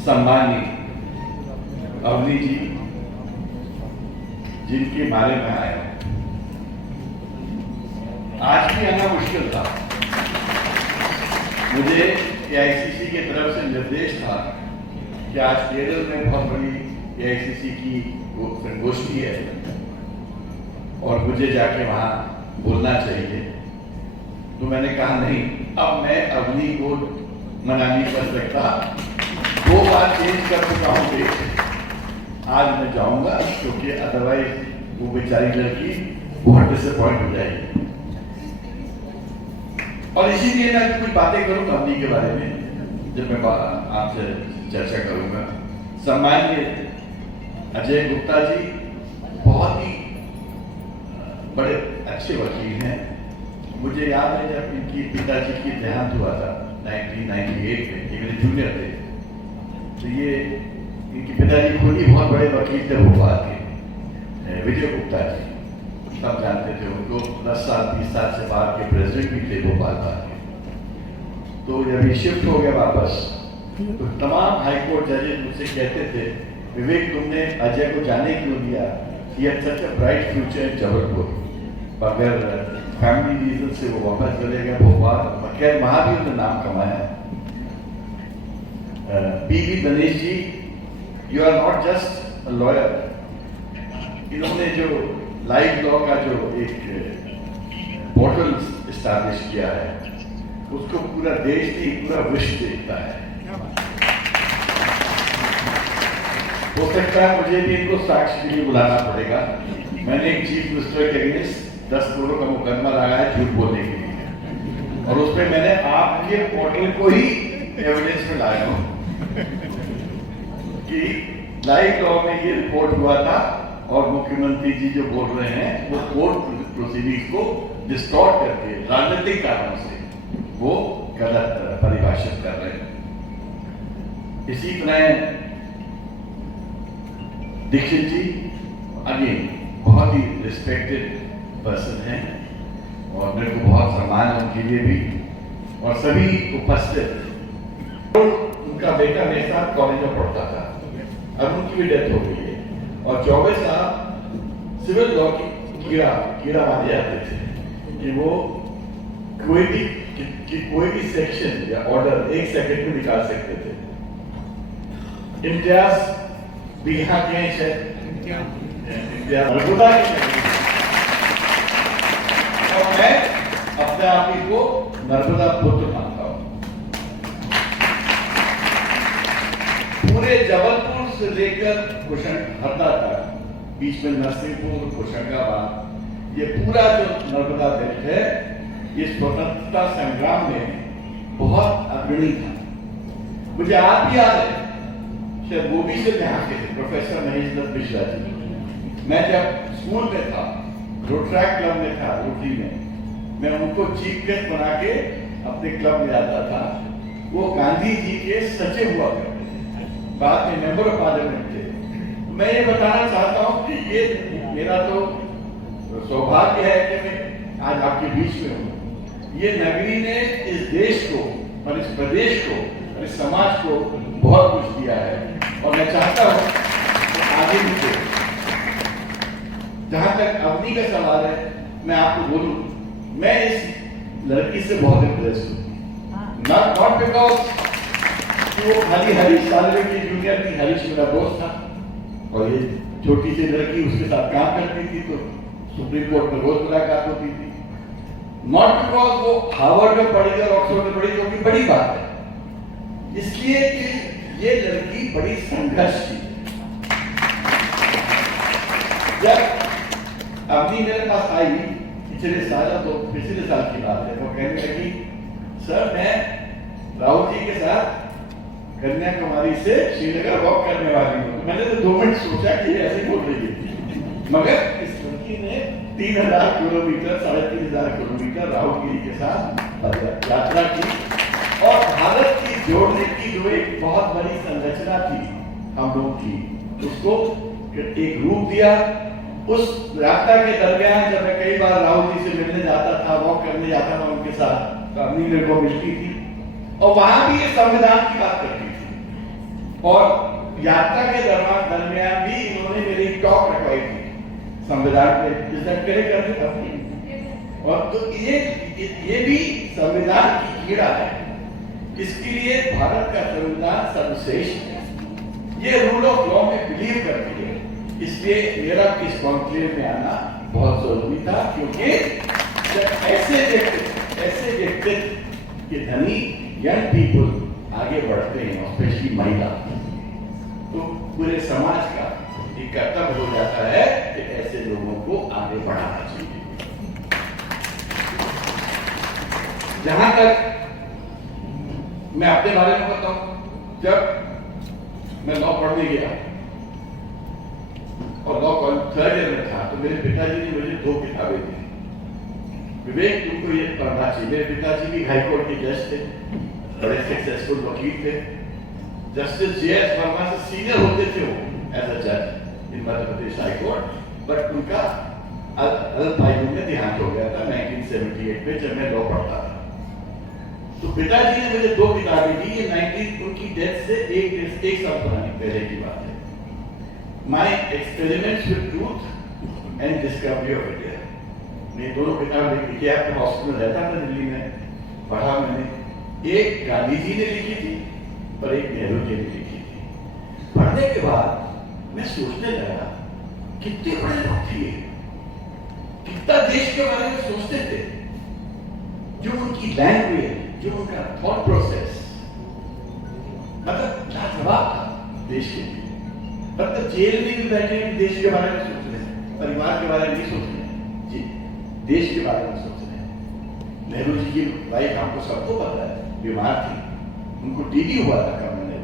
सम्मानी अवनी जी, जिनके बारे में आए, आज भी आना मुश्किल था। मुझे एआईसीसी की तरफ से निर्देश था कि आज केरल में बहुत बड़ी एआईसीसी की संगोष्ठी है और मुझे जाके वहां बोलना चाहिए। तो मैंने कहा नहीं, अब मैं अवनी को मना नहीं कर सकता। 2 बार चेंज कर चुका हूं डेट, आज मैं जाऊंगा, क्योंकि अदरवाइज वो बेचारी लड़की बहुत डिसअपॉइंट हो जाएगी। और इसीलिए मैं कुछ बातें करूंगा अवनी के बारे में जब मैं आपसे चर्चा करूंगा। सम्माननीय अजय गुप्ता जी बहुत ही बड़े अच्छे वकील हैं। मुझे याद है जब इनकी पिताजी की देहांत हुआ था 1998 में, ये मेरे जूनियर थे, तो ये इनके पिताजी खुद ही बहुत बड़े वकील थे भोपाल के, विजय गुप्ता जी, सब जानते थे उनको। 10 साल 20 साल से बाद के प्रेसिडेंट भी थे भोपाल बार के। तो जब ये शिफ्ट हो गया वापस, तो तमाम हाईकोर्ट जजेस मुझसे कहते थे, विवेक तुमने अजय को जाने क्यों दिया, he had such a bright future in Jabalpur, मगर फैमिली रीजन से वो वापस चले गए भोपाल। खैर वहां भी उन्होंने नाम कमाया। PV Dinesh ji, you are not just a lawyer, इन्होंने जो लाइफ लॉ का जो एक पोर्टल स्टैब्लिश किया है, उसको पूरा देश नहीं पूरा विश्व देखता है। हो सकता है मुझे भी इनको साक्ष्य के लिए बुलाना पड़ेगा। मैंने एक चीफ मिनिस्टर के अगेंस्ट 10 करोड़ का मुकदमा लगाया है झूठ बोलने के लिए, और उसमें मैंने आपके पोर्टल को ही एविडेंस में लाया हूं कि लाइफ लॉ में ये रिपोर्ट हुआ था, और मुख्यमंत्री जी जो बोल रहे हैं वो कोर्ट प्रोसीडिंग्स को डिस्टॉर्ट करके राजनीतिक कारणों से वो गलत परिभाषित कर रहे हैं। इसी तरह दीक्षित जी अगेन बहुत ही रिस्पेक्टेड पर्सन हैं और मेरे को बहुत सम्मान है उनके लिए भी, और सभी उपस्थित। उनका बेटा मेरे साथ कॉलेज में पढ़ता था, अब उनकी भी डेथ हो गई है, और 24 साल सिविल लॉ की कीड़ा माने जाते थे कि वो कोई भी सेक्शन या ऑर्डर 1 सेकंड में निकाल सकते थे। इम्तियाज भी यहाँ के हैं, इम्तियाज नर्मदा के, और मैं अपने आप ही को नर्मदा पुत्र मानता हूं। पूरे जबलपुर से लेकर कुशनहर्दा तक, बीच में नरसिंहपुर, होशंगाबाद, ये पूरा जो नर्मदा बेल्ट है, ये स्वतंत्रता संग्राम में बहुत अग्रणी था। मुझे आज भी याद है, शायद वो भी से यहाँ के थे, प्रोफेसर महेंद्र मिश्रा जी। मैं जब स्कूल में था, रोटरैक्ट क्लब में था, रोटरी में, मैं उनको चीफ गेस्ट बना के अपने क्लब में आता था। वो गांधी जी के सचिव हुआ करते थे, बाद में मेंबर ऑफ पार्लियामेंट थे। मैं ये बताना चाहता हूं कि ये मेरा तो सौभाग्य है कि मैं आज आपके बीच में हूं। ये नगरी ने इस देश को और इस प्रदेश को और इस समाज को बहुत कुछ दिया है, और मैं चाहता हूं कि आगे भी। जहां तक अवनी का सवाल है, मैं आपको बोलूं, मैं इस लड़की से बहुत इंप्रेस हूं। नॉट बिकॉज वो खाली हरीश सालवे की जूनियर थी, हरीश मेरा दोस्त था, और ये छोटी सी लड़की उसके साथ काम करती थी, तो सुप्रीम कोर्ट में रोज मुलाकात होती थी। नॉट बिकॉज वो हार्वर्ड में पढ़ी और ऑक्सफोर्ड में पढ़ी, जो कि बड़ी बात है, इसलिए कि ये लड़की बड़ी संघर्ष थी। जब अवनी मेरे पास आई पिछले साल, तो पिछले साल की बात है, वो कहने लगी, सर मैं राहुल जी के साथ कन्याकुमारी से श्रीनगर वॉक करने वाली हूँ। मैंने तो 2 मिनट सोचा कि ये ऐसे बोल रही है, मगर इस लड़की ने 3000 किलोमीटर 3500 किलोमीटर राहुल जी के साथ यात्रा की, और भारत की जोड़ने की जो एक बहुत बड़ी संरचना थी हम लोग की, उसको एक रूप दिया। उस यात्रा के दरमियान जब मैं कई बार राहुल जी से मिलने जाता था, वॉक करने जाता था उनके साथ, तो अवनी मेरे को मिलती थी, और वहां भी ये संविधान की बात करती थी और यात्रा के दरमियान भी इन्होंने मेरी टॉक रखवाई थी संविधान पे, इज्जत करे करते अपनी। और तो ये भी संविधान की कीड़ा है, इसके लिए भारत का संविधान सर्वश्रेष्ठ है। ये रूल ऑफ लॉ में बिलीव करती है, इसलिए मेरा इस कॉन्क्लेव में आना बहुत जरूरी था, क्योंकि जब ऐसे व्यक्तित्व के धनी यंग पीपल आगे बढ़ते हैं, स्पेशली महिला, तो पूरे समाज का एक कर्तव्य हो जाता है कि ऐसे लोगों को आगे बढ़ाना चाहिए। जहां तक मैं अपने बारे में बताऊं, जब मैं लॉ पढ़ने गया और लॉ कॉलेज थर्ड ईयर में था, तो मेरे पिताजी ने मुझे 2 किताबें दी। विवेक, तुमको ये पढ़ना चाहिए। मेरे पिताजी भी हाई कोर्ट के जज थे, बड़े सक्सेसफुल वकील थे, जस्टिस जे.एस. वर्मा से सीनियर होते थे वो एज अ जज इन Madhya Pradesh high court. But उनका अल्पायु में देहांत हो गया था 1978 में, जब मैं लॉ पढ़ता था। तो पिताजी ने मुझे 2 किताबें दी। ये उनकी डेथ से एक साल पुरानी पहले की बात है। My experiments with truth and discovery of India, मैं दोनों किताब लिखी। आपके हॉस्पिटल रहता था दिल्ली में, पढ़ा मैंने। एक गांधी जी ने लिखी थी और एक नेहरू जी ने लिखी थी। पढ़ने के बाद मैं सोचने लगा, कितने बड़े लोग थे, कितना देश के बारे में सोचते थे। जो उनकी लैंग्वेज, जो उनका थॉट प्रोसेस, मतलब लाजवाब था देश के लिए। मतलब जेल में भी बैठे देश के बारे में सोच रहे हैं, परिवार के बारे में नहीं सोच रहे हैं जी, देश के बारे में सोच रहे हैं। नेहरू जी की वाइफ हमको सबको पता है, बीमार थी, उनको टीबी हुआ था कम में।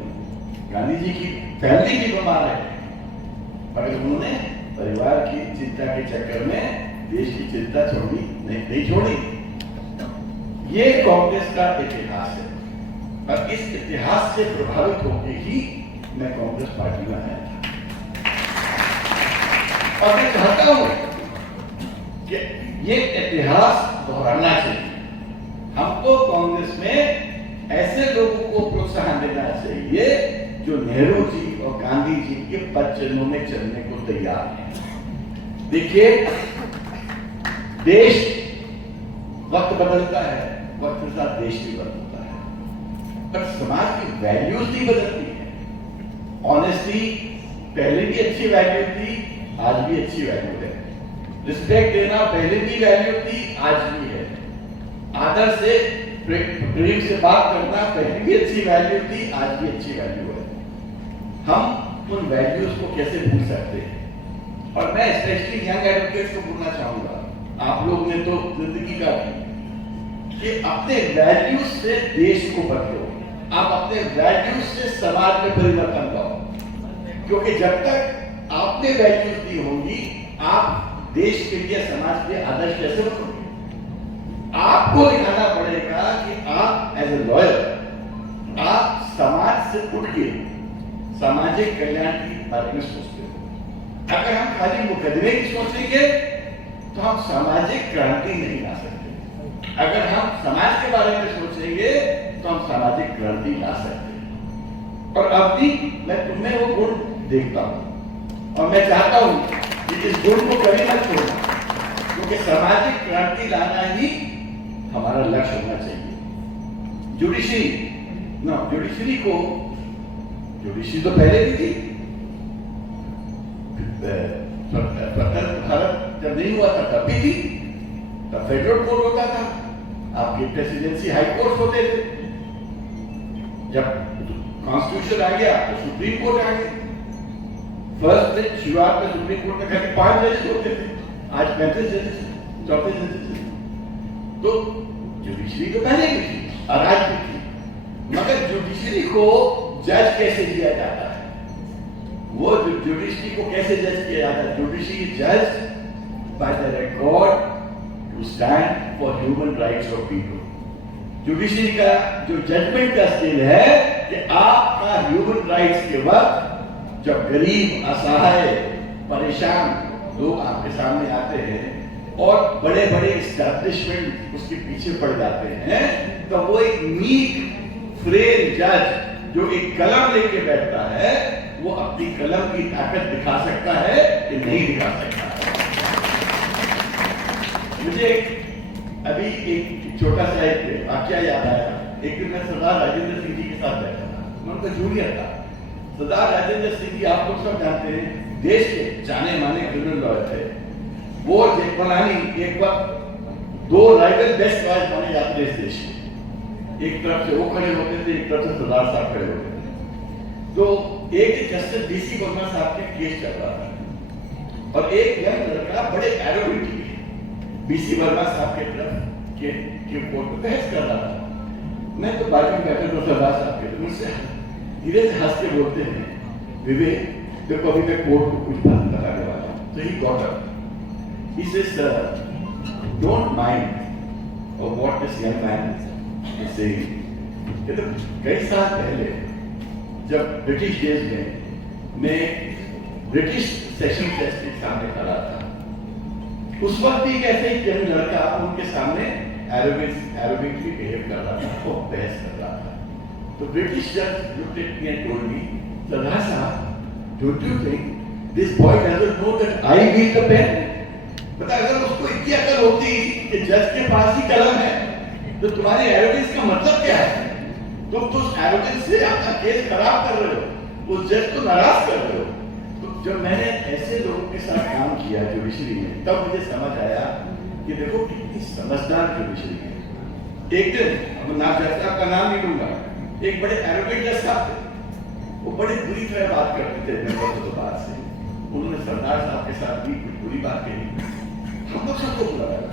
गांधी जी की फैमिली भी बीमार है, मगर उन्होंने परिवार की चिंता के चक्कर में देश की चिंता छोड़ी नहीं छोड़ी। ये कांग्रेस का इतिहास है, और इस इतिहास से प्रभावित होकर ही मैं कांग्रेस पार्टी में आया था। और मैं चाहता हूं कि ये इतिहास दोहराना चाहिए। हमको कांग्रेस में ऐसे लोगों को प्रोत्साहन देना चाहिए जो नेहरू जी और गांधी जी के पद चिन्हों में चलने को तैयार हैं। देखिए, देश वक्त बदलता है, वक्त के साथ देश भी बदलता है, पर समाज की वैल्यूज नहीं बदलती है। ऑनेस्टी पहले भी अच्छी वैल्यू थी, आज भी अच्छी वैल्यू है। रिस्पेक्ट देना पहले भी वैल्यू थी, आज भी है। आदर से प्रेम से बात करना पहले भी अच्छी वैल्यू थी, आज भी अच्छी वैल्यू है। हम उन वैल्यूज को कैसे भूल सकते हैं? और मैं स्पेशली यंग एडवोकेट्स को बोलना चाहूंगा, आप लोग ने तो जिंदगी काटी कि अपने वैल्यूज से देश को बदलो, आप अपने वैल्यूज से समाज में परिवर्तन लाओ। क्योंकि जब तक आपने वैल्यूज दी होंगी, आप देश के लिए, समाज के आदर्श कैसे बनोगे? आपको दिखाना पड़ेगा कि आप एज ए लॉयर, आप समाज से उठ के सामाजिक कल्याण की बारे में सोचते हो। अगर हम खाली मुकदमे की सोचेंगे तो हम सामाजिक क्रांति नहीं ला सकते। अगर हम समाज के बारे में सोचेंगे तो हम सामाजिक क्रांति ला सकते हैं। और अब भी मैं तुम्हें वो गुण देखता हूं, और मैं चाहता हूं कि इस गुण को कभी मत छोड़ना, क्योंकि सामाजिक क्रांति लाना ही हमारा लक्ष्य होना चाहिए। जुडिशरी तो पहले भी थी, स्वतंत्र भारत जब नहीं हुआ था तब भी थी, तब फेडरल कोर्ट होता था, आपके प्रेसिडेंसी हाई कोर्ट होते थे। जब कॉन्स्टिट्यूशन आ गया तो सुप्रीम कोर्ट आ गया। फर्स्ट शुरुआत में सुप्रीम कोर्ट में खाली 5 जजेस होते थे, आज 35 जजेस, 34 जजेस। तो जुडिशरी तो पहले भी थी और आज भी थी, मगर जुडिशरी को जज कैसे किया जाता है? वो जुडिशरी को कैसे जज किया जाता है? जुडिशरी जज by the record to stand for human rights of people. Judiciary का जो जजमेंट का स्किल है कि आपका ह्यूमन राइट्स के वक्त जब गरीब, असहाय, परेशान लोग आपके सामने आते हैं और बड़े बड़े एस्टैब्लिशमेंट उसके पीछे पड़ जाते हैं, तो वो एक मीक फ्रेल जज जो एक कलम लेके बैठता है वो अपनी कलम की ताकत दिखा सकता है कि नहीं दिखा सकता है। मुझे अभी एक छोटा सा एक वाक्या याद आया। एक दिन मैं सरदार राजेंद्र सिंह जी के साथ बैठा था, मैं उनका जूनियर था। सरदार राजेंद्र सिंह जी आप लोग सब जानते हैं, देश के जाने माने क्रिमिनल लॉयर थे। वो जेठमलानी एक वक्त 2 राइवल बेस्ट लॉयर माने जाते थे इस देश में। एक तरफ से वो खड़े होते थे, एक तरफ से सरदार साहब खड़े होते थे। तो एक जस्टिस डीसी वर्मा साहब के केस चल रहा था और एक यंग लड़का बड़े एरोगेंटली बीसी वर्मा साहब के तरफ के कोर्ट में बहस कर रहा था। मैं तो बाजू में बैठा था सरदार साहब के, तो मुझसे धीरे से हंस के बोलते हैं, विवेक देखो अभी मैं कोर्ट को कुछ बात बताने वाला हूँ। तो he got up, he says, don't mind of what this young man is saying. ये तो कई साल पहले जब ब्रिटिश डेज में मैं ब्रिटिश सेशन टेस्ट के सामने खड़ा था, उस वक्त भी कैसे ही यंग लड़का उनके सामने एरोगेंटली बिहेव कर रहा था, वो बहस कर रहा था। तो ब्रिटिश जज looked at me and told me, सरदार साहब, don't you think this boy doesn't know that I wield the pen? बता, अगर उसको इतनी अकल होती कि जज के पास ही कलम है, तो तुम्हारी एरोगेंस का मतलब क्या है? तुम तो उस एरोगेंस से अपना केस खराब कर रहे हो, उस जज को नाराज कर रहे हो। तो जब मैंने ऐसे लोगों के साथ काम किया जुडिशरी में, तब मुझे समझ आया कि देखो कितनी समझदार जुडिशरी है। एक दिन नाम जज साहब का नाम नहीं लूंगा, एक बड़े एरोगेंट जज साहब थे, वो बड़ी बुरी तरह बात करते थे मेंबर्स ऑफ द बार से। उन्होंने सरदार साहब के साथ भी कुछ बुरी बात कही, हम लोग सबको बुरा लगा।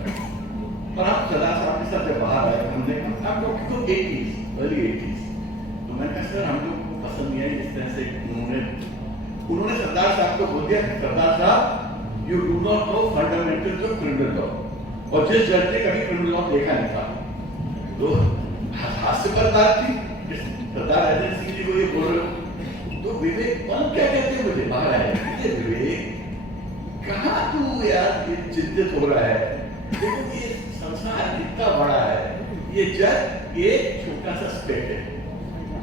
और आप सरदार साहब के साथ जब बाहर आए, हमने कहा आप लोग तो 80s, अर्ली 80s, तो मैंने कहा सर हम लोग को पसंद नहीं आई इस तरह से। उन्होंने सरदार साहब को बोल दिया कि सरदार साहब you do not know fundamentals of criminal law, और जिस जज ने कभी क्रिमिनल लॉ देखा नहीं था। तो हास्यकर बात थी कि सरदार राजेंद्र सिंह जी को ये बोल रहे हो। तो विवेक कौन क्या कहते हैं, मुझे बाहर आए, विवेक कहाँ तू यार चिंतित हो रहा है, देखो ये संसार कितना बड़ा है, ये जज एक छोटा सा स्पेक है,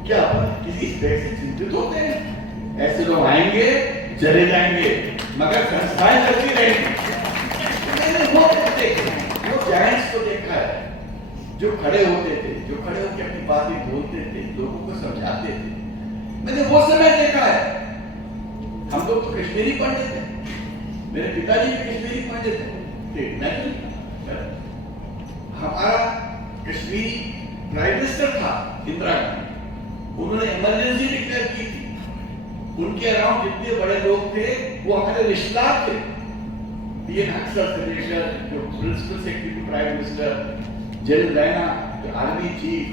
क्या किसी स्पेक से चिंतित होते हैं? ऐसे लोग आएंगे चले जाएंगे, मगर संस्थाएं चलती रहेंगी। मैंने वो देखे, वो जायंट्स को देखा है, जो खड़े होते थे, जो खड़े होकर अपनी बातें बोलते थे, लोगों को समझाते थे। मैंने वो समय देखा है। हम लोग तो कश्मीरी पंडित थे, मेरे पिताजी भी कश्मीरी पंडित थे, हमारा कश्मीरी प्राइम मिनिस्टर था इंदिरा गांधी, उन्होंने इमरजेंसी डिक्लेयर की थी। उनके अराउंड जितने बड़े लोग थे वो हमारे रिश्तेदार थे। ये अक्सर सेनेटर, जो principal secretary prime minister, general Raina, जो आर्मी चीफ,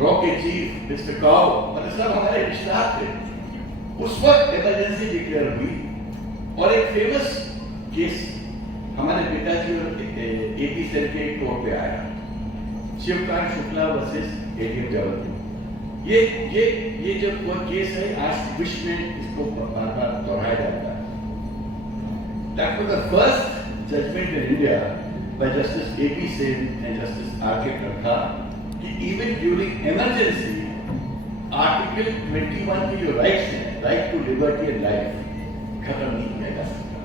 रॉ के चीफ मिस्टर काउ, मतलब सब हमारे रिश्तेदार थे। उस वक्त इमरजेंसी डिक्लेयर हुई और एक फेमस केस हमारे पिताजी और एपी सेल के कोर्ट पे आया, शिवकांत शुक्ला वर्सेस एडीएम जबलपुर। ये जब वो केस है, आज विश्व में इसको बार बार दोहराया जाता है। That was the first judgment in India by Justice A.P. Sen and Justice R.K. Kharkha कि even during emergency, Article 21 की जो राइट्स है, right to liberty and life, खत्म नहीं किया जा सकता।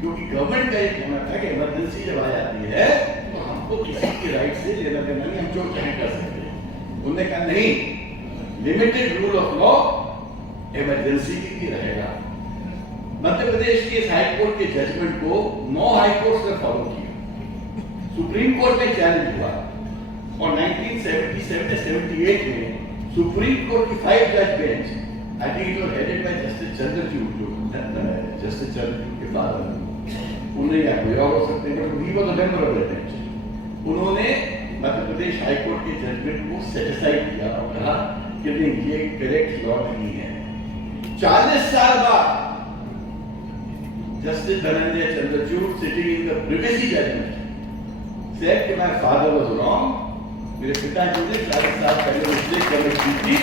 क्योंकि गवर्नमेंट का ये कहना था कि इमरजेंसी जब आ जाती है तो हमको किसी की राइट से लेना देना नहीं, हम जो चाहे कर सकते हैं। उन्होंने कहा नहीं, limited rule of law emergency की भी रहेगा। मध्य प्रदेश के हाई कोर्ट के जजमेंट को 9 हाई कोर्ट ने फॉलो किया, सुप्रीम कोर्ट में चैलेंज हुआ और 1977 से 78 में सुप्रीम कोर्ट की 5 जज bench, I think it was headed by justice Chandrachud, justice Chandrachud के फादर, उन्हें या कोई और हो सकते हैं, but he was a member of the bench. उन्होंने मध्य प्रदेश हाई कोर्ट के जजमेंट को सेटिस्फाइड किया और कहा कि नहीं, ये करेक्ट लॉ नहीं है। 40 साल बाद justice Dhananjaya Chandrachud sitting in the privacy judgement said कि माय फादर वाज रॉन्ग, मेरे पिताजी ने 40 साल पहले मिस्टेक कमिट की थी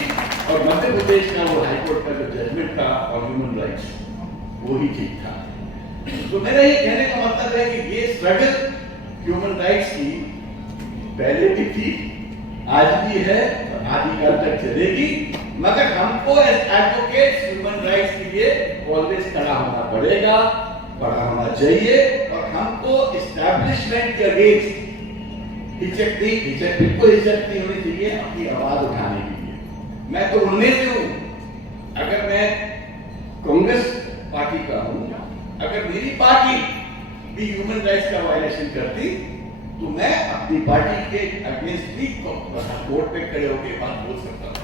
और मध्य प्रदेश का वो हाई कोर्ट का जो जजमेंट था ऑन ह्यूमन राइट्स वो ही ठीक था। तो मेरा ये कहने का मतलब है कि ये स्ट्रगल ह्यूमन राइट्स की पहले भी थी आज भी है और आदिकाल तक चलेगी, मगर हमको एज एडवोकेट्स ह्यूमन राइट्स के लिए ऑलवेज खड़ा होना पड़ेगा, खड़ा होना चाहिए। और हमको इस्टेब्लिशमेंट के अगेंस्ट हिचक बिल्कुल हिचक नहीं होनी चाहिए अपनी आवाज उठाने के लिए। मैं तो उनमें से हूं, अगर मैं कांग्रेस पार्टी का हूं, अगर मेरी पार्टी भी ह्यूमन राइट्स का वायलेशन करती तो मैं अपनी पार्टी के अगेंस्ट भी कोर्ट पे खड़े होकर बात बोल सकता हूं,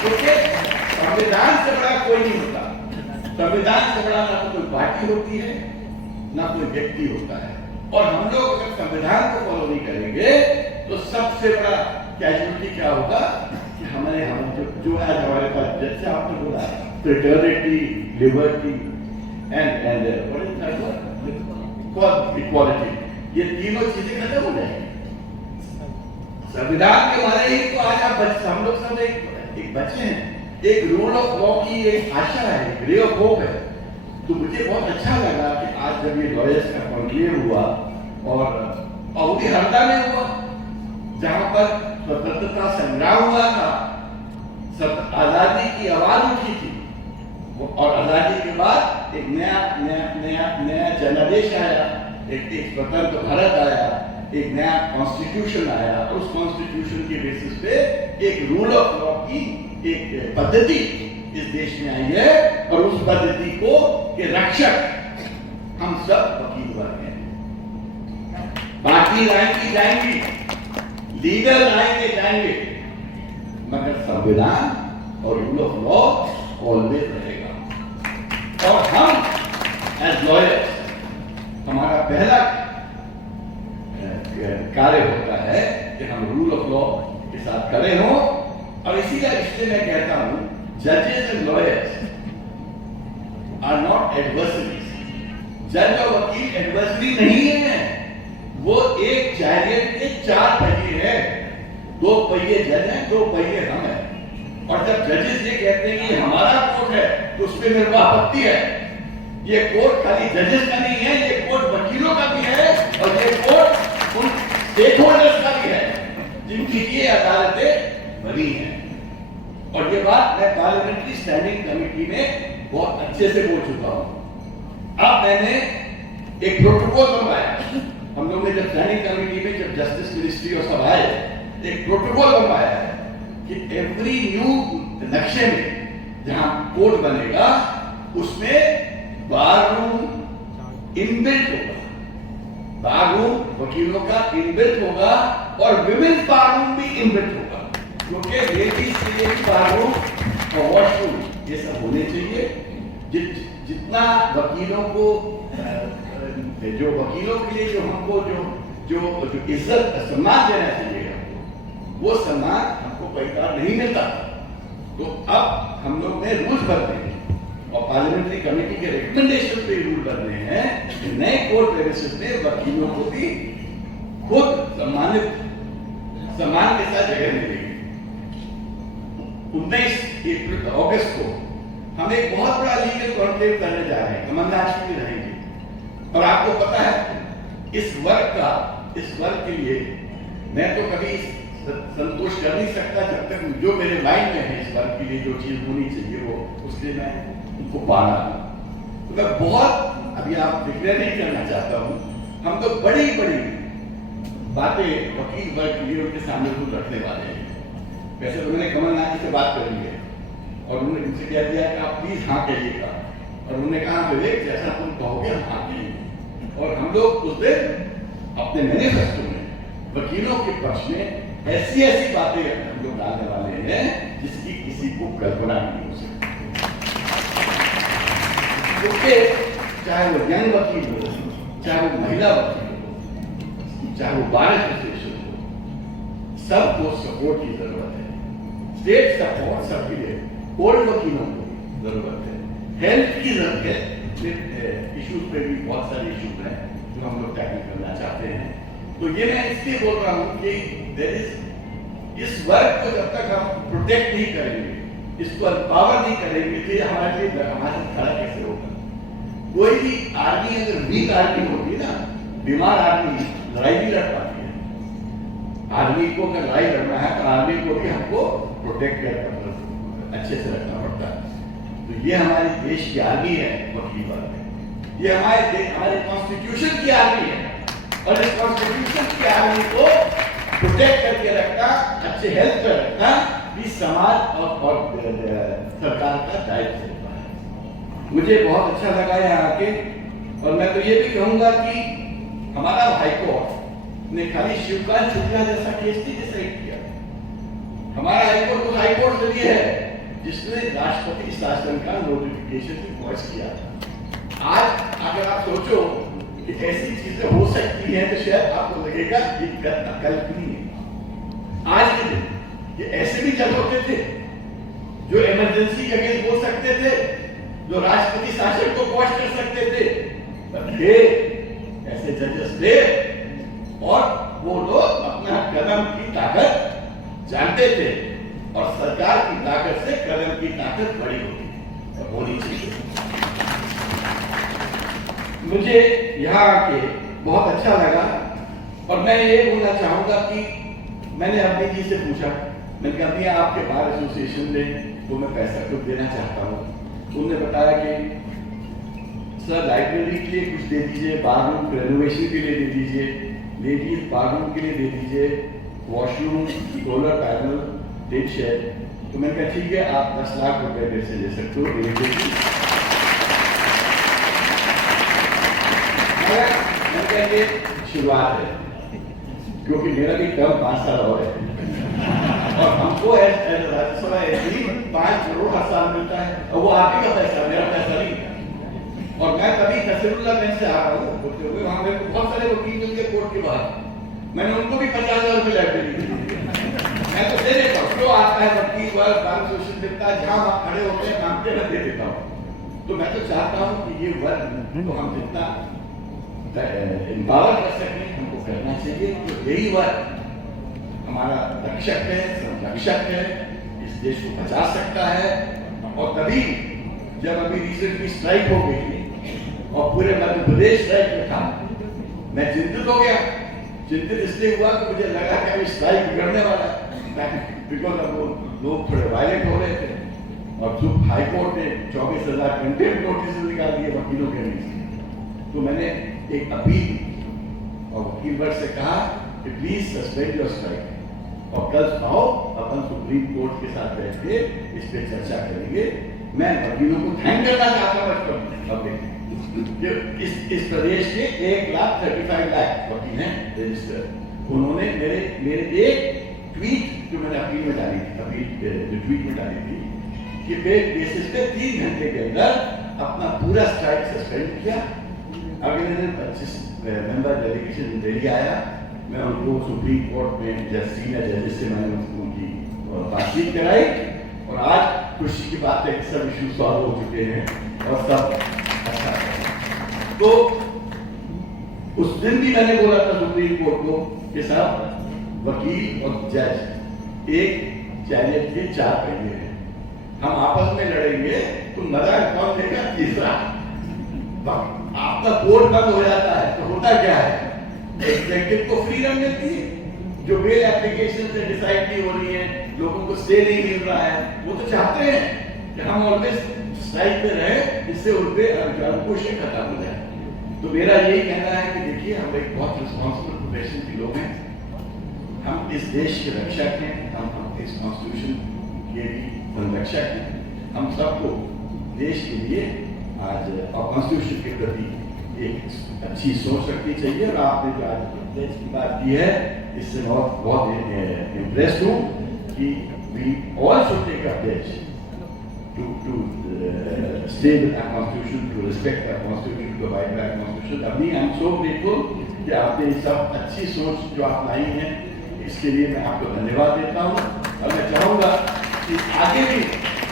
क्योंकि संविधान से बड़ा कोई नहीं होता। संविधान से बड़ा ना तो कोई पार्टी होती है ना कोई व्यक्ति होता है। और हम लोग अगर संविधान को फॉलो नहीं करेंगे तो सबसे बड़ा कैजुअलिटी क्या होगा कि हमारे जो आज हमारे पास, जैसे आपने बोला, फ्रेटर्निटी, लिबर्टी एंड इक्वालिटी, ये तीनों चीजें खत्म हो जाएंगी। संविधान के मारे ही तो आज हम लोग सब एक बच्चे हैं, एक रूल ऑफ लॉ की एक आशा है, एक रे ऑफ होप है। तो मुझे बहुत अच्छा लगा कि आज जब ये लॉयर्स का कॉन्क्लेव हुआ और भी हरदा में हुआ, जहां पर स्वतंत्रता संग्राम हुआ था, आजादी की आवाज उठी थी, और आजादी के बाद एक नया जनादेश आया, एक स्वतंत्र भारत आया, एक नया कॉन्स्टिट्यूशन आया, और उस कॉन्स्टिट्यूशन के बेसिस पे एक रूल ऑफ लॉ की एक पद्धति इस देश में आई है। और उस पद्धति को के रक्षक हम सब वकील वर्ग हैं। बाकी लाएंगी जाएंगी, लीगल आएंगे जाएंगे, मगर संविधान और रूल ऑफ लॉ ऑलवेज रहेगा। और हम एज लॉयर्स, हमारा पहला कार्य होता है कि हम रूल ऑफ लॉ के साथ खड़े हों। और इसीलिए मैं कहता हूं, जजेस and lawyers are not adversaries. जज और वकील एडवर्सरी नहीं है, वो एक चैरियट के 4 पहिए हैं। 2 पहिए जज हैं, 2 पहिए हम हैं। और जब जजेस ये कहते हैं कि हमारा कोर्ट है, तो उसमें मेरे को आपत्ति है। ये कोर्ट खाली जजेस का नहीं है, ये कोर्ट वकीलों का भी है, और ये कोर्ट उन स्टेक होल्डर्स का भी है जिनकी ये अदालतें बनी हैं। और ये बात मैं पार्लियामेंट्री स्टैंडिंग कमेटी में बहुत अच्छे से बोल चुका हूं। अब मैंने एक प्रोटोकॉल बनवाया, हम लोग ने जब स्टैंडिंग कमेटी में जब जस्टिस मिनिस्ट्री और सब आए, एक प्रोटोकॉल बनवाया है कि एवरी न्यू नक्शे में जहां कोर्ट बनेगा उसमें बार रूम इनबिल्ट होगा, बार रूम वकीलों का इनबिल्ट होगा, और विमेन्स बार रूम भी इनबिल्ट होगा, क्योंकि लेडीज के लिए बार रूम और वॉशरूम ये सब होने चाहिए। जितना वकीलों को जो वकीलों के लिए जो हमको जो इज्जत सम्मान देना चाहिए हमको, वो सम्मान हमको कई बार नहीं मिलता। तो अब हम लोग ने रूल्स बदले हैं और पार्लियामेंट्री कमेटी के रिकमेंडेशन पे रूल बदले हैं कि नए कोर्ट प्रेमिसेस में वकीलों को भी खुद सम्मान के साथ जगह मिलेगी। 19 अगस्त को हम एक बहुत बड़ा लीगल कॉन्क्लेव करने जा रहे हैं, कमलनाथ जी रहेंगे। और आपको पता है इस वर्ग के लिए मैं तो कभी संतोष कर नहीं सकता जब तक जो मेरे माइंड में है इस वर्ग के लिए जो चीज होनी चाहिए वो उसके मैं उनको पाना। तो मैं बहुत अभी आप डिक्लेयर नहीं करना चाहता हूं। हम तो बड़ी बड़ी बातें वकील वर्ग के लिए उनके सामने खुद रखने वाले हैं। वैसे उन्होंने कमलनाथ जी से बात कर ली है और उन्होंने उनसे कह दिया कि आप प्लीज हाँ कहिएगा, और उन्होंने कहा विवेक जैसा तुम कहोगे हम हाँ कहेंगे। और हम लोग उस दिन अपने मैनिफेस्टो में वकीलों के पक्ष में ऐसी बातें हम लोग डालने वाले हैं जिसकी किसी को कल्पना नहीं हो सकती। क्योंकि चाहे वो यंग वकील हो, चाहे वो महिला वकील हो, चाहे वो बार एसोसिएशन हो, सबको सपोर्ट की जरूरत है। स्टेट सपोर्ट सबके लिए, ओल्ड वकीलों को जरूरत है, हेल्थ की जरूरत है। इश्यूज पे भी बहुत सारे इश्यूज हैं जो हम लोग टैकल करना चाहते हैं। तो ये मैं इसलिए बोल रहा हूँ कि इस वर्ग को जब तक हम प्रोटेक्ट नहीं करेंगे, इसको एम्पावर नहीं करेंगे, तो ये हमारे लिए हमारे खड़ा कैसे होगा। कोई भी आर्मी अगर वीक आर्मी होती है ना, बीमार आर्मी लड़ाई भी लड़ पाती है। आर्मी को अगर लड़ाई लड़ना है तो आर्मी को भी हमको प्रोटेक्ट करना, अच्छे से रखना पड़ता है। तो ये हमारे देश की आर्मी है वकील वर्ग, ये हमारे कॉन्स्टिट्यूशन की आर्मी है, और इस कॉन्स्टिट्यूशन की आर्मी को प्रोटेक्ट करके रखना, अच्छे हेल्थ पर रखना भी समाज और सरकार का दायित्व होता है। मुझे बहुत अच्छा लगा यहाँ आके, और मैं तो ये भी कहूंगा कि हमारा हाईकोर्ट ने खाली शिवकांत शुक्ला जैसा केस नहीं डिसाइड किया। हमारा हाईकोर्ट उस हाईकोर्ट के लिए है जिसने राष्ट्रपति शासन का नोटिफिकेशन भी पॉइंट किया था। आज अगर आप सोचो कि ऐसी चीजें हो सकती हैं तो शायद आपको लगेगा ये कल्पनीय है। आज के दिन ये ऐसे भी जज होते थे जो इमरजेंसी के अगेंस्ट बोल सकते थे, जो राष्ट्रपति शासन को क्वेश्चन कर सकते थे, थे ऐसे जजेस थे, और वो लोग अपना कदम की ताकत जानते थे, और सरकार की ताकत से कदम की ताकत बड़ी होनी चाहिए। मुझे यहाँ आके बहुत अच्छा लगा, और मैं ये बोलना चाहूंगा कि मैंने अभी जी से पूछा, मैंने कहा भैया आपके बार एसोसिएशन में तो मैं पैसा कुछ देना चाहता हूँ। उन्होंने बताया कि सर लाइब्रेरी के लिए कुछ दे दीजिए, बाथरूम रेनोवेशन के लिए दे दीजिए, लेडीज बाथरूम के लिए दे दीजिए, वॉशरूम, सोलर पैनल, डेट शेड। तो मैंने कहा ठीक है, आप 10 लाख रुपए मेरे से ले सकते हो। मैंने कहा ये शुरुआत है, क्योंकि मेरा भी टर्म 5 साल और है, और हमको राज्यसभा एमपी 5 करोड़ हर साल मिलता है, और वो आप ही का पैसा, मेरा पैसा नहीं है। और मैं कभी नसीरुल्लाह बैंक से आ रहा हूँ बोलते हुए, वहां मेरे को बहुत सारे वकील मिलते कोर्ट के बाहर, मैंने उनको भी 50,000 रुपए लाइब्रेरी दी। मैं तो दे देता हूँ, जो आता है वकील वर्ग बार सोशल देता है, जहां आप खड़े होते हैं मांगते मैं दे देता हूँ। तो मैं तो चाहता हूँ कि ये वर्ग को हम जितना एम्पावर कर सकें हमको करना चाहिए। तो यही वर्ग हमारा रक्षक है, संरक्षक है, इस देश को बचा सकता है। और तभी जब अभी रिसेंटली स्ट्राइक हो गई और पूरे मध्य प्रदेश स्ट्राइक में था, मैं चिंतित हो गया। चिंतित इसलिए हुआ कि मुझे लगा कि अभी स्ट्राइक बिगड़ने वाला है, बिकॉज अब लोग थोड़े वायलेंट हो रहे थे, और जो हाईकोर्ट ने 24,000 कंटेम्प्ट नोटिस निकाल दिए वकीलों के नीचे। तो मैंने एक अपील और वकील वर्ग से कहा कि प्लीज सस्पेंड योर स्ट्राइक, और कल आओ अपन सुप्रीम कोर्ट के साथ बैठ के इस पे चर्चा करेंगे। मैं वकीलों को थैंक करना चाहता हूँ इस प्रदेश के 1,35,00,000 वकील हैं रजिस्टर्ड। उन्होंने मेरे एक ट्वीट जो मैंने अपील में डाली थी, जो ट्वीट में डाली थी कि बेसिस पे 3 घंटे के अंदर अपना पूरा स्ट्राइक सस्पेंड किया। अगले दिन 25 मेंबर डेलीगेशन दिल्ली आया, मैं उनको सुप्रीम कोर्ट में सीनियर जजेस से मैंने उनकी बातचीत कराई, और आज खुशी की बात है कि सब इश्यू सॉल्व हो चुके हैं और सब अच्छा है। तो उस दिन भी मैंने बोला था सुप्रीम कोर्ट को कि साहब वकील और जज एक चैलेंज के 4 पहिए हैं, हम आपस में लड़ेंगे तो मजा कौन देगा? तीसरा। आपका कोर्ट बंद हो जाता है तो होता क्या है, एग्जीक्यूटिव को फ्रीडम मिलती है, जो बेल एप्लीकेशन से डिसाइड नहीं हो रही है, लोगों को स्टे नहीं मिल रहा है, वो तो चाहते हैं कि हम ऑलवेज स्ट्राइक पे रहे, इससे उनपे अंकुश खत्म हो जाए। तो मेरा यही कहना है कि देखिए हम एक बहुत रिस्पॉन्सिबल प्रोफेशन के लोग हैं, हम इस देश के रक्षक हैं, हम इस कॉन्स्टिट्यूशन के भी संरक्षक हैं। हम सबको देश के लिए आज और कॉन्स्टिट्यूशन के प्रति एक अच्छी सोच रखनी चाहिए। और आपने जो आज देश की बात की है, इससे बहुत इम्प्रेस्ड हूँ कि we all should take a pledge to stay with our constitution, to respect our constitution, to abide by our constitution. अभी I am so grateful कि आपने ये सब अच्छी सोच जो आप लाई हैं, इसके लिए मैं आपको धन्यवाद देता हूँ। और मैं चाहूँगा कि आगे भी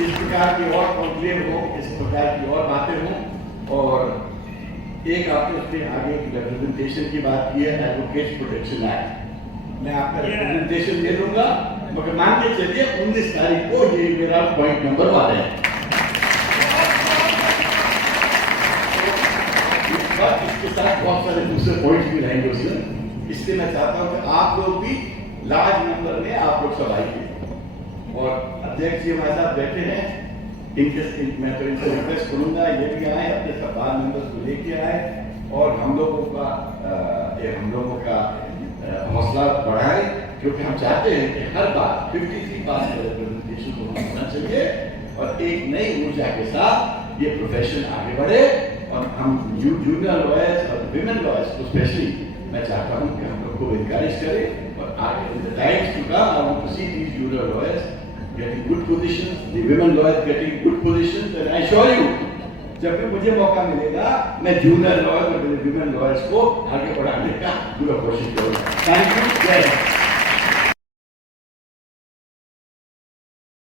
इस प्रकार की और कॉन्क्लेव हो, इस प्रकार की और बातें हों। और एक आपने उसके आगे रिप्रेजेंटेशन की बात की है, एडवोकेट प्रोटेक्शन एक्ट, मैं आपका रिप्रेजेंटेशन दे दूंगा, मगर मान के चलिए 19 तारीख को ये मेरा पॉइंट नंबर 1 है। इसके साथ बहुत सारे दूसरे पॉइंट्स भी रहेंगे उसमें, इसलिए मैं चाहता हूं कि आप लोग भी लार्ज नंबर में आप लोग सब आइए। और अध्यक्ष जी हमारे साथ बैठे हैं, मैं तो इनसे रिक्वेस्ट करूंगा ये भी आए, अपने सब बार मेंबर्स को लेके आए और हम लोगों का हौसला बढ़ाए, क्योंकि हम चाहते हैं कि हर बार 53 पास रिप्रेजेंटेशन को होना चाहिए और एक नई ऊर्जा के साथ ये प्रोफेशन आगे बढ़े। और हम जूनियर लॉयर्स और विमेन लॉयर्स को स्पेशली मैं चाहता हूँ कि हम लोग को इनकरेज करें और आगे times to come I want to see these junior lawyers getting good positions, the women lawyers getting good positions, and I assure you, जब भी मुझे मौका मिलेगा मैं जूनियर लॉयर और विमेन लॉयर्स को आगे बढ़ाने का पूरा कोशिश करूँगा। थैंक यू, जय हिंद।